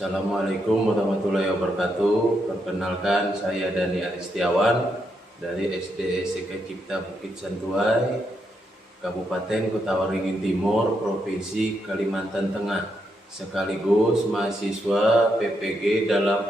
Assalamualaikum warahmatullahi wabarakatuh. Perkenalkan, saya Dani Aristiawan dari SD SK Cipta Bukit Santuai, Kabupaten Kota Waringin Timur, Provinsi Kalimantan Tengah, sekaligus mahasiswa PPG dalam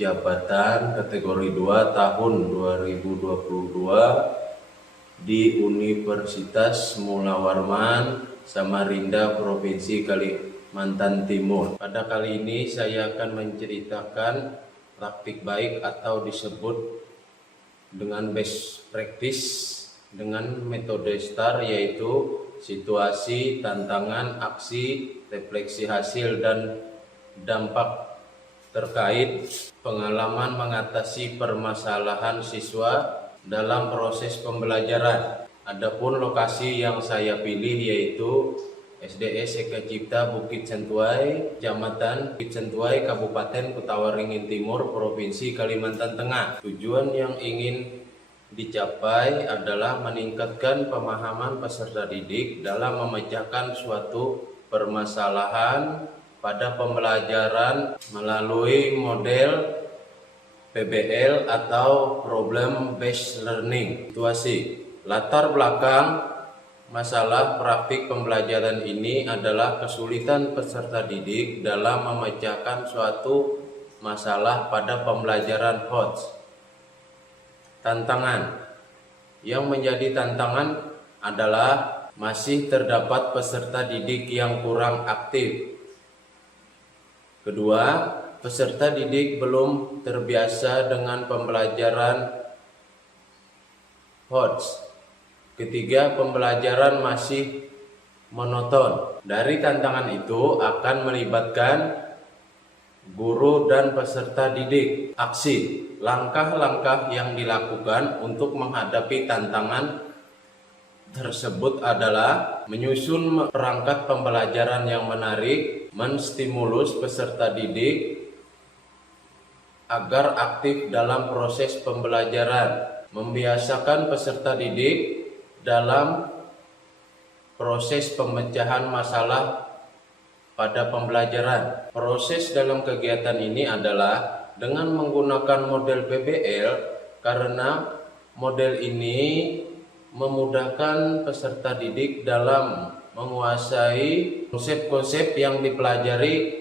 jabatan kategori 2 tahun 2022 di Universitas Mula Warman, Samarinda, Provinsi Kalimantan Timur. Pada kali ini saya akan menceritakan praktik baik atau disebut dengan best practice dengan metode STAR, yaitu situasi, tantangan, aksi, refleksi hasil, dan dampak terkait pengalaman mengatasi permasalahan siswa dalam proses pembelajaran. Adapun lokasi yang saya pilih yaitu SDS SK Cipta Bukit Santuai, Kecamatan Bukit Santuai, Kabupaten Kota Waringin Timur, Provinsi Kalimantan Tengah. Tujuan yang ingin dicapai adalah meningkatkan pemahaman peserta didik dalam memecahkan suatu permasalahan pada pembelajaran melalui model PBL atau Problem Based Learning. Situasi latar belakang masalah praktik pembelajaran ini adalah kesulitan peserta didik dalam memecahkan suatu masalah pada pembelajaran HOTS. Tantangan yang menjadi tantangan adalah masih terdapat peserta didik yang kurang aktif. Kedua, peserta didik belum terbiasa dengan pembelajaran HOTS. Ketiga, pembelajaran masih monoton. Dari tantangan itu akan melibatkan guru dan peserta didik. Aksi, langkah-langkah yang dilakukan untuk menghadapi tantangan tersebut adalah menyusun perangkat pembelajaran yang menarik, menstimulus peserta didik agar aktif dalam proses pembelajaran, membiasakan peserta didik dalam proses pemecahan masalah pada pembelajaran. Proses dalam kegiatan ini adalah dengan menggunakan model PBL, karena model ini memudahkan peserta didik dalam menguasai konsep-konsep yang dipelajari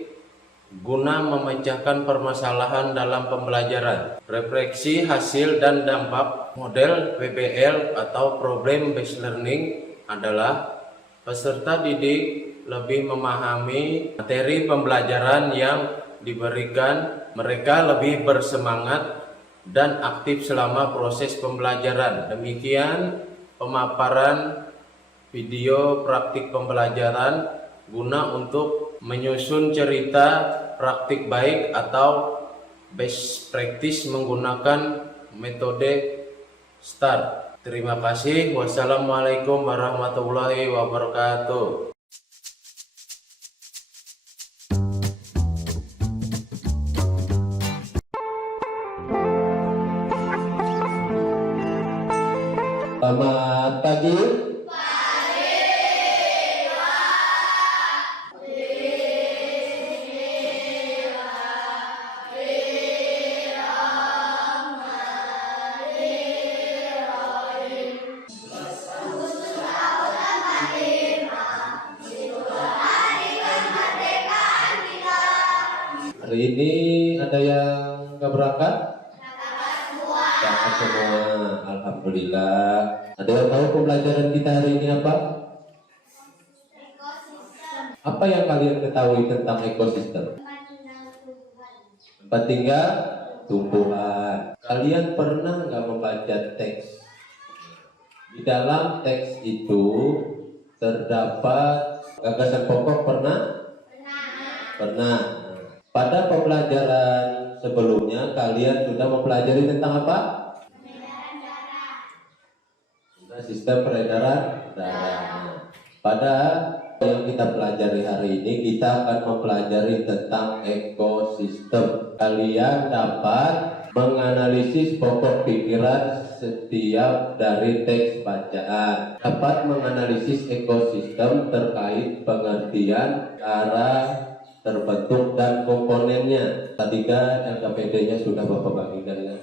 guna memecahkan permasalahan dalam pembelajaran. Refleksi hasil dan dampak model PBL atau Problem Based Learning adalah peserta didik lebih memahami materi pembelajaran yang diberikan, mereka lebih bersemangat dan aktif selama proses pembelajaran. Demikian pemaparan video praktik pembelajaran guna untuk menyusun cerita praktik baik atau best practice menggunakan metode STAR. Terima kasih. Wassalamualaikum warahmatullahi wabarakatuh. Selamat pagi. Hari ini ada yang nggak berangkat? Berangkat semua, alhamdulillah. Ada yang tahu pembelajaran kita hari ini apa? Apa yang kalian ketahui tentang ekosistem? Tempat tinggal tumbuhan. Kalian pernah nggak membaca teks? Di dalam teks itu terdapat gagasan pokok, pernah? Pernah. Pada pembelajaran sebelumnya kalian sudah mempelajari tentang apa? Sistem peredaran darah. Pada yang kita pelajari hari ini, kita akan mempelajari tentang ekosistem. Kalian dapat menganalisis pokok pikiran setiap dari teks bacaan. Dapat menganalisis ekosistem terkait pengertian, cara terbentuk dan komponennya. Tadi kan LKPD-nya sudah Bapak bagikan ya.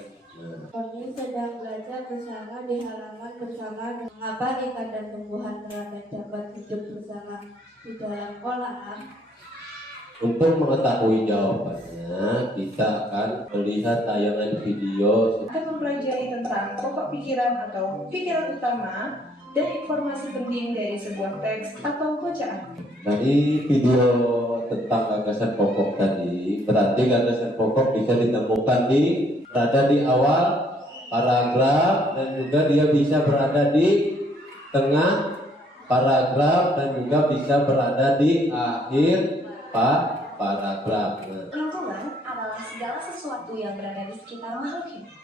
Kami sedang belajar bersama di halaman bersama mengapa ikan dan tumbuhan teladan dapat hidup bersama di dalam kolam. Untuk mengetahui jawabannya, kita akan melihat tayangan video. Akan mempelajari tentang pokok pikiran atau pikiran utama dan informasi penting dari sebuah teks atau bacaan. Dari video tentang gagasan pokok tadi, berarti gagasan pokok bisa ditemukan berada di awal paragraf, dan juga dia bisa berada di tengah paragraf, dan juga bisa berada di akhir paragraf. Lingkungan adalah segala sesuatu yang berada di sekitar makhluk hidup.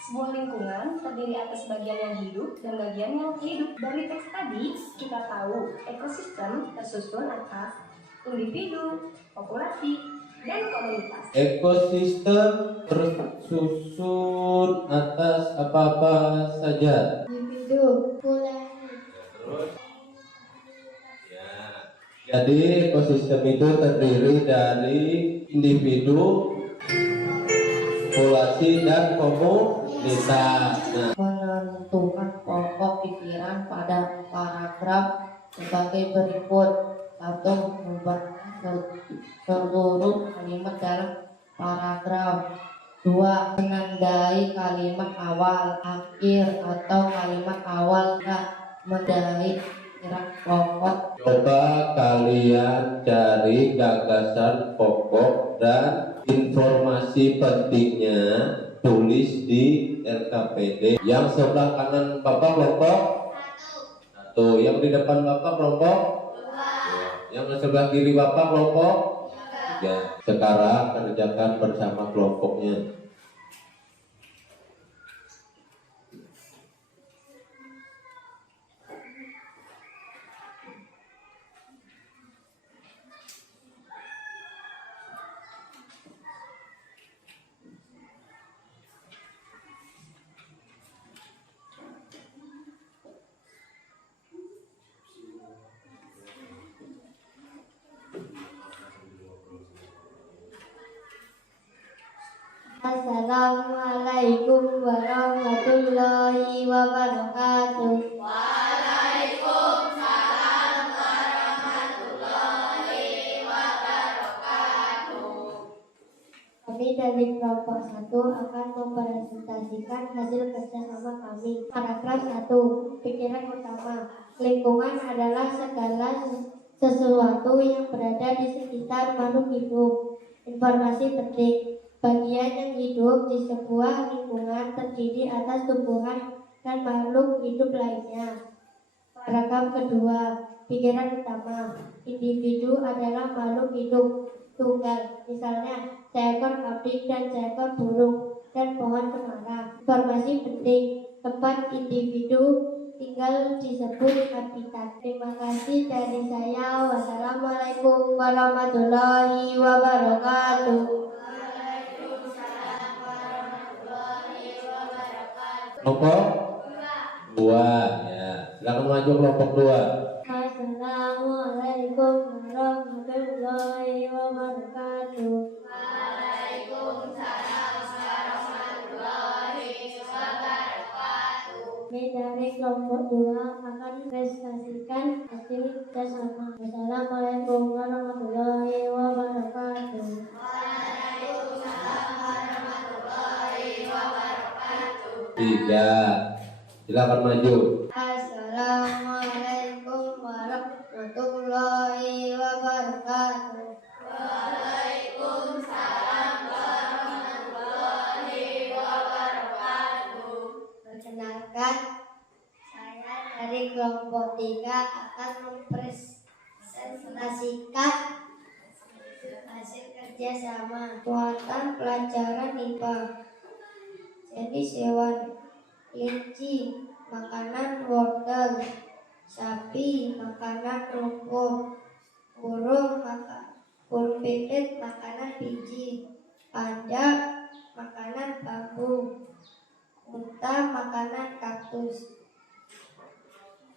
Sebuah lingkungan terdiri atas bagian yang hidup dan bagian yang hidup. Dari teks tadi, kita tahu ekosistem tersusun atas individu, populasi, dan komunitas. Ekosistem tersusun atas apa-apa saja. Individu, populasi. Terus, ya. Jadi ekosistem itu terdiri dari individu, populasi, dan komunitas. Nah, Menentukan pokok pikiran pada paragraf sebagai berikut. 1. Membahas seluruh kalimat dalam paragraf. 2. Menandai kalimat awal, akhir, atau kalimat awal dan menandai pikiran pokok. coba kalian cari gagasan pokok dan informasi pentingnya, tulis di LKPD. Yang sebelah kanan Bapak kelompok 1, yang di depan Bapak kelompok 2, yang sebelah kiri Bapak kelompok 3. Sekarang kerjakan bersama kelompoknya. Assalamualaikum warahmatullahi wabarakatuh. Waalaikumsalam warahmatullahi wabarakatuh. Kami dari kelompok 1 akan mempresentasikan hasil kerjasama kami. Paragraf 1. Pikiran utama. Lingkungan adalah segala sesuatu yang berada di sekitar makhluk hidup. Informasi penting. Bagian yang hidup di sebuah lingkungan terdiri atas tumbuhan dan makhluk hidup lainnya. Paragraf kedua. Pikiran utama. Individu adalah makhluk hidup tunggal, misalnya seekor kambing dan seekor burung dan pohon cemara. Informasi penting. Tempat individu tinggal disebut habitat. Terima kasih dari saya. Wassalamualaikum warahmatullahi wabarakatuh. Kelompok 2, ya. Silakan maju kelompok 2. Assalamualaikum warahmatullahi wabarakatuh. Waalaikumsalam warahmatullahi wabarakatuh. Kami dari kelompok 2 akan presentasikan hasil kerjasama. Wassalamualaikum warahmatullahi wabarakatuh. Waalaikumsalam warahmatullahi wabarakatuh. 3. Silakan maju. Assalamualaikum warahmatullahi wabarakatuh. Waalaikumsalam warahmatullahi wabarakatuh. Perkenalkan, saya dari kelompok 3 akan mempresentasikan hasil kerjasama muatan pelajaran IPA. Jenis hewan: kelinci, makanan wortel; sapi, makanan rumput; burung pipit, makanan biji; panda, makanan bambu; unta, makanan kaktus.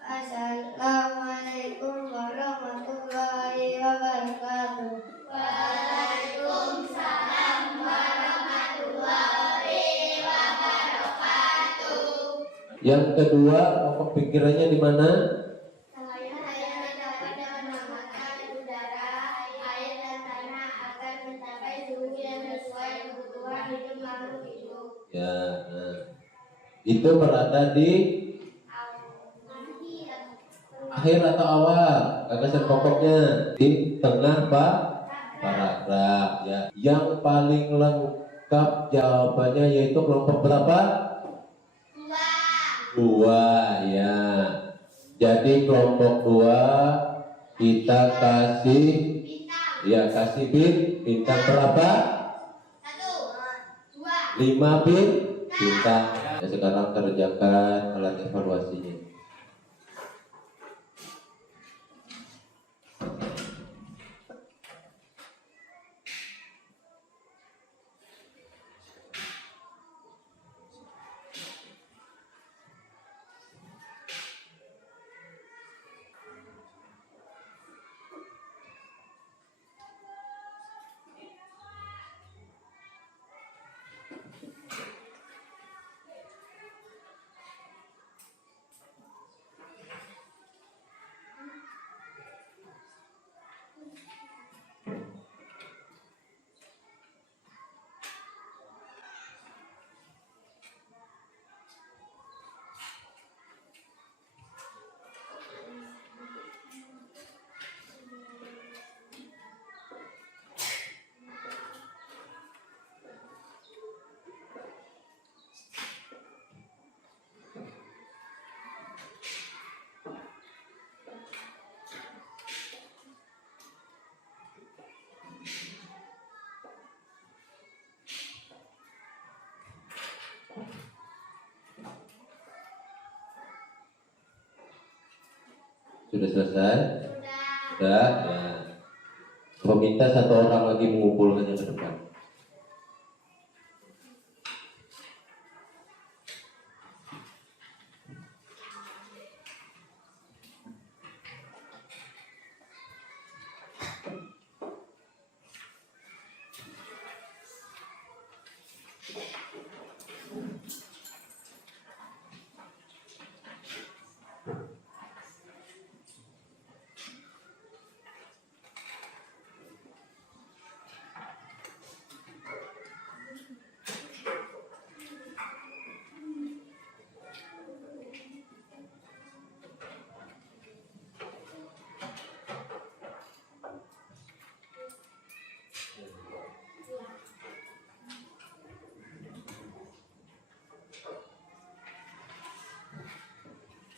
Assalamualaikum warahmatullahi wabarakatuh. Yang kedua, pokok pikirannya di mana? Saya dapat mengamankan udara, air, dan tanah agar mencapai suhu yang sesuai kebutuhan hidup makhluk hidup. Ya, nah. Itu berada di akhir atau awal? Gagasan pokoknya di tengah paragraf ya. Yang paling lengkap jawabannya yaitu kelompok berapa? Dua ya. Jadi kelompok 2 kita kasih kasih bintang berapa? 5 bintang. Ya, sekarang kerjakan alat evaluasinya. Sudah selesai? Sudah. Ya. Saya minta satu orang lagi mengumpulkannya ke depan.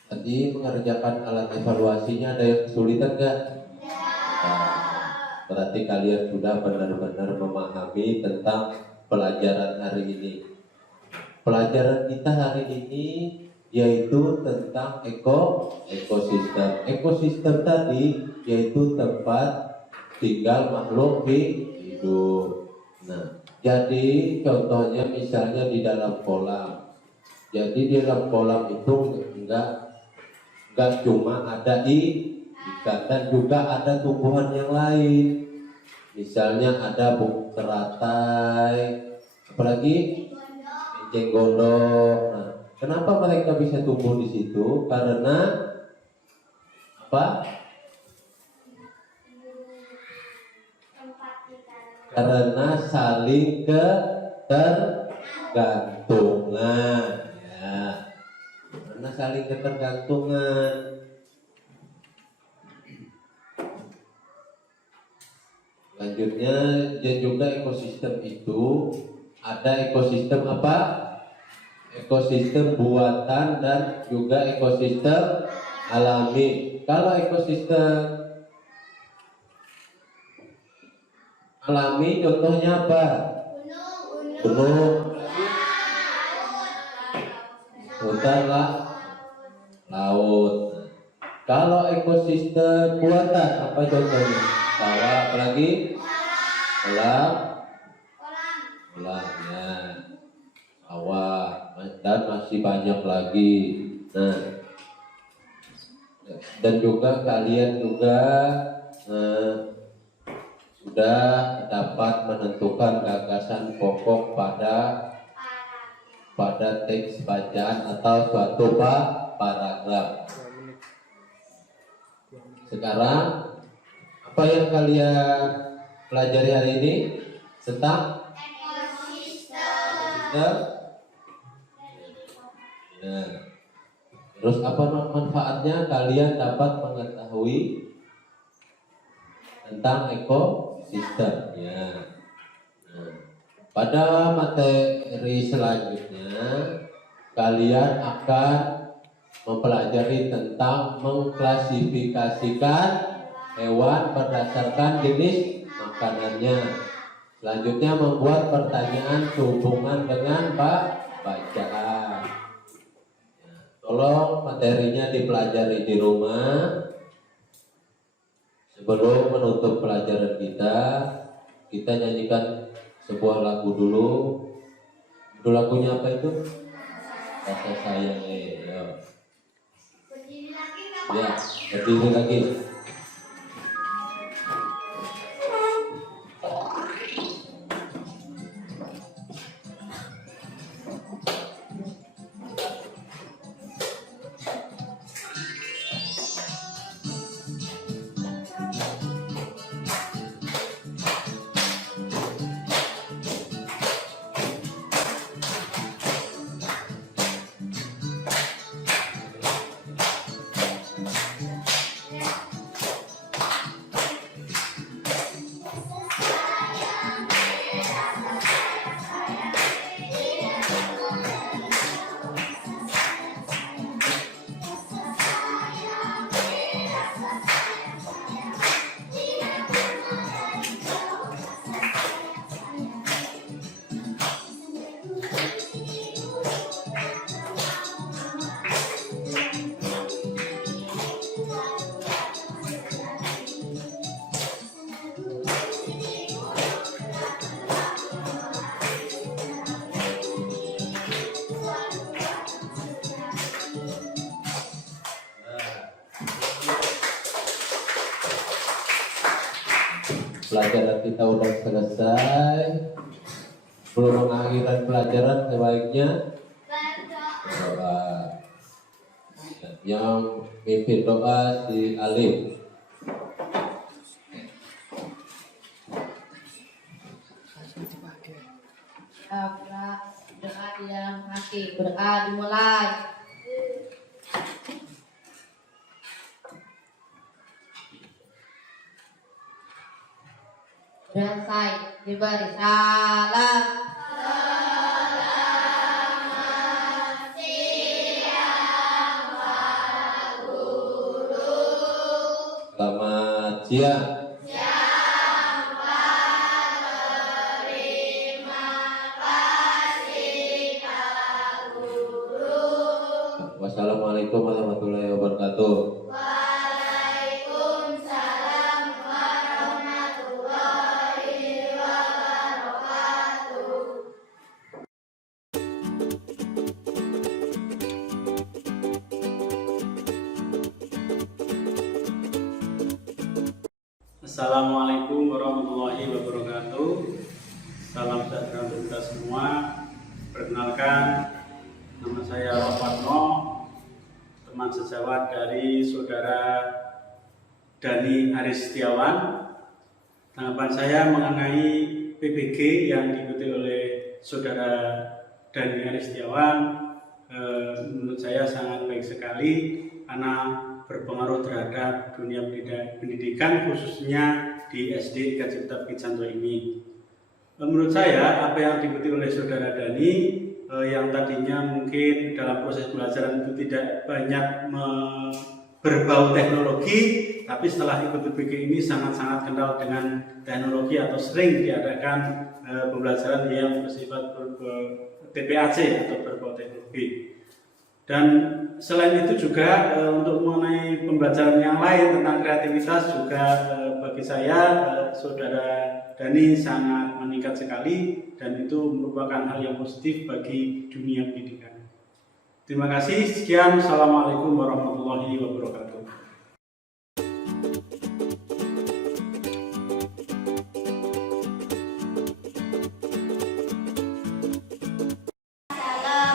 Tadi mengerjakan alat evaluasinya ada yang kesulitan nggak? Nah, berarti kalian sudah benar-benar memahami tentang pelajaran hari ini. Pelajaran kita hari ini yaitu tentang ekosistem. Ekosistem tadi yaitu tempat tinggal makhluk hidup. Nah, jadi contohnya misalnya di dalam kolam. Jadi di dalam kolam itu enggak cuma ada ikan dan juga ada tumbuhan yang lain. Misalnya ada buk teratai, apalagi enceng gondok. Nah, kenapa mereka bisa tumbuh di situ? Karena apa? Karena saling ketergantungan. Ya. Karena saling ketergantungan. Selanjutnya, dan juga ekosistem itu ada ekosistem apa? Ekosistem buatan dan juga ekosistem alami. Kalau ekosistem alami contohnya apa? Gunung, hutan, laut. Kalau ekosistem buatan apa contohnya? Sawah, apalagi? Kolam ya. Sawah dan masih banyak lagi. Nah, dan juga kalian juga sudah dapat menentukan gagasan pokok pada pada teks bacaan atau suatu paragraf. Sekarang apa yang kalian pelajari hari ini tentang ekosistem? Ya. Terus apa manfaatnya kalian dapat mengetahui tentang ekosistem? Ya. Nah, pada materi selanjutnya kalian akan mempelajari tentang mengklasifikasikan hewan berdasarkan jenis makanannya. Selanjutnya membuat pertanyaan sehubungan dengan bacaan. Tolong materinya dipelajari di rumah. Sebelum menutup pelajaran kita nyanyikan sebuah lagu dulu. Itu lagunya apa itu? Rasa sayang. Ya, berdiri lagi. Pelajaran kita udah selesai. Belum mengakhiri pelajaran, sebaiknya berdoa. Yang mimpin doa si Alif. Doa di dalam hati, berdoa dimulai. Selesai diberi salam. Selamat siang. Wassalamualaikum warahmatullahi wabarakatuh. Assalamualaikum warahmatullahi wabarakatuh. Salam sejahtera untuk kita semua. Perkenalkan, nama saya Rofatno, teman sejawat dari saudara Dani Aris Setiawan. Tanggapan saya mengenai PBG yang diikuti oleh saudara Dani Aris Setiawan, menurut saya sangat baik sekali karena berpengaruh terhadap dunia pendidikan khususnya di SD Cipta Picanto ini. Menurut saya apa yang diikuti oleh saudara Dani yang tadinya mungkin dalam proses pelajaran itu tidak banyak berbau teknologi, tapi setelah ikut PBG ini sangat-sangat kenal dengan teknologi atau sering diadakan pembelajaran yang bersifat TPAC atau berbau teknologi. Dan selain itu juga untuk mengenai pembelajaran yang lain tentang kreativitas juga bagi saya saudara Dani sangat meningkat sekali dan itu merupakan hal yang positif bagi dunia pendidikan. Terima kasih. Sekian. Assalamualaikum warahmatullahi wabarakatuh. Salam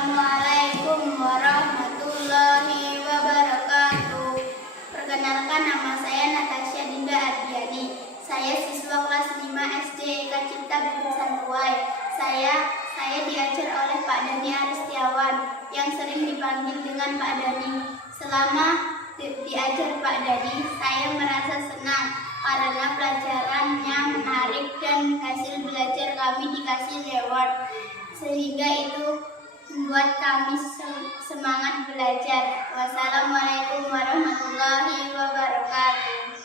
Saya diajar oleh Pak Dani Aristiawan yang sering dipanggil dengan Pak Dani. Selama diajar Pak Dani, saya merasa senang karena pelajarannya menarik dan hasil belajar kami dikasih reward, sehingga itu membuat kami semangat belajar. Wassalamualaikum warahmatullahi wabarakatuh.